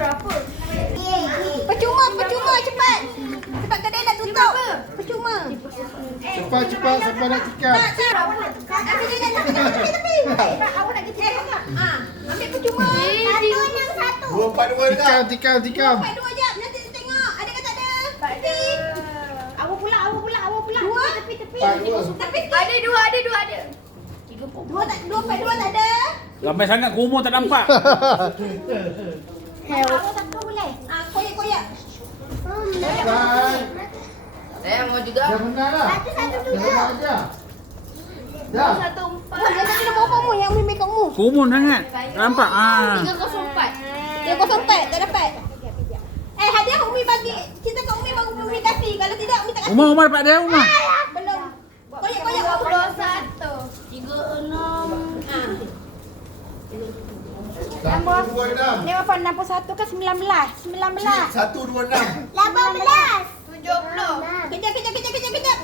berapa? Percuma cepat. Cepat kedai nak tutup. Percuma. Cepat siapa nak tikam. Awak nak tukar? Tepi. Awak nak kecil tak? Ambil percuma. 161. 242 dah. Tikam. Sampai 2 jam nanti kita tengok. Ada ke tak ada? Tepi. Awak pula. Dua. Tepi. Tepi. Ada dua. 2 tak ada. Ramai sangat kumur tak nampak. Awak satu boleh? Koyak. Saya mau juga. Dah benar dah. Satu Dah benar aja. Dah. 104. Yang tadi nombor kamu yang Mimi kamu. Kumur sangat. Nampak? 304. 304 tak dapat. Hadiah Umi bagi. Kita kat Umi baru Umi kasih. Kalau tidak Umi tak kasih. Umar dapat dia Umar. Belum. Koyak. 21. 126. Ni apa 61 ke 19? 19. 126. 18. 70. Kejap. Tepi sikit nak tengok.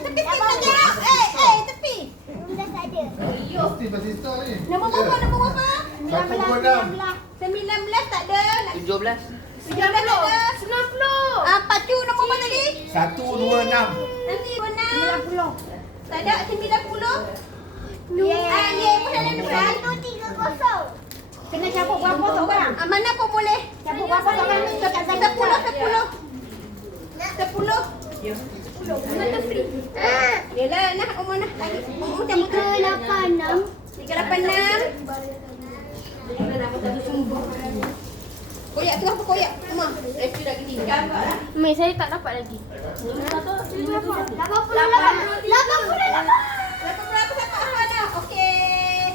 Tepi. 16 ada. Mesti pasal store ni. Nombor berapa? 126. 19 tak ada. 17. 19 tak ada. 90. Pacu nombor apa tadi? 126. Nanti 26. 90. Tak ada 90. Pun dalam depan. 130. Kena cabut berapa seorang? Mana pun boleh. Cabut berapa seorang? 10. Yelah, nak Umar nak lagi. Umar cabut 386. 386. Koyak tu apa koyak? Umar. Mai saya tak dapat lagi. 88. Berapa siapa ada? Okey.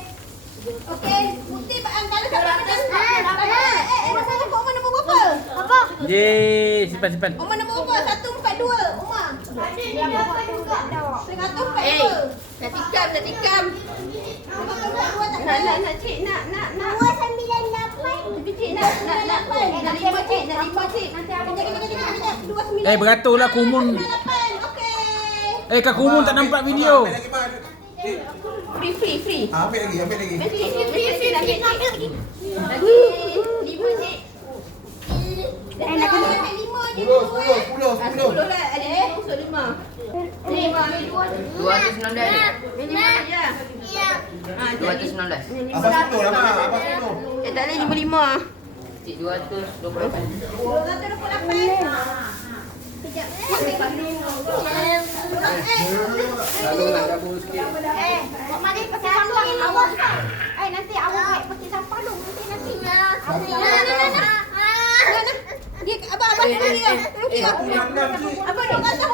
Putih kalau siapa ada. Masa ni Umar nombor berapa? Apa? Yeay, simpan. Umar nombor berapa? 142. Umar. Ada dia dapat juga dah. 142. Nak tikam. Nombor 142 tak ada. Nak cik, nak. 298. Tapi cik nak 5 cik. Nanti abang Kejap. 29. Beraturlah kumur. 98. Okey. Kat kumur tak nampak video. Free. Ambil lagi. Free lagi. Lagi 5 cik. Nak kena ambil 5 je. 10 lah. Ada 5. 219. 5 je. Ya. 219. Abang Sunuh lah, Mak. Abang Sunuh. Tak boleh 55. Cik 228. 228. Kejap. Lalu nak gabung sikit. Mak mari pakai sampah awak. Nanti awak pakai sampah lu. Nanti. Dia abang dia. Eh, 166 cik. Abang dia kata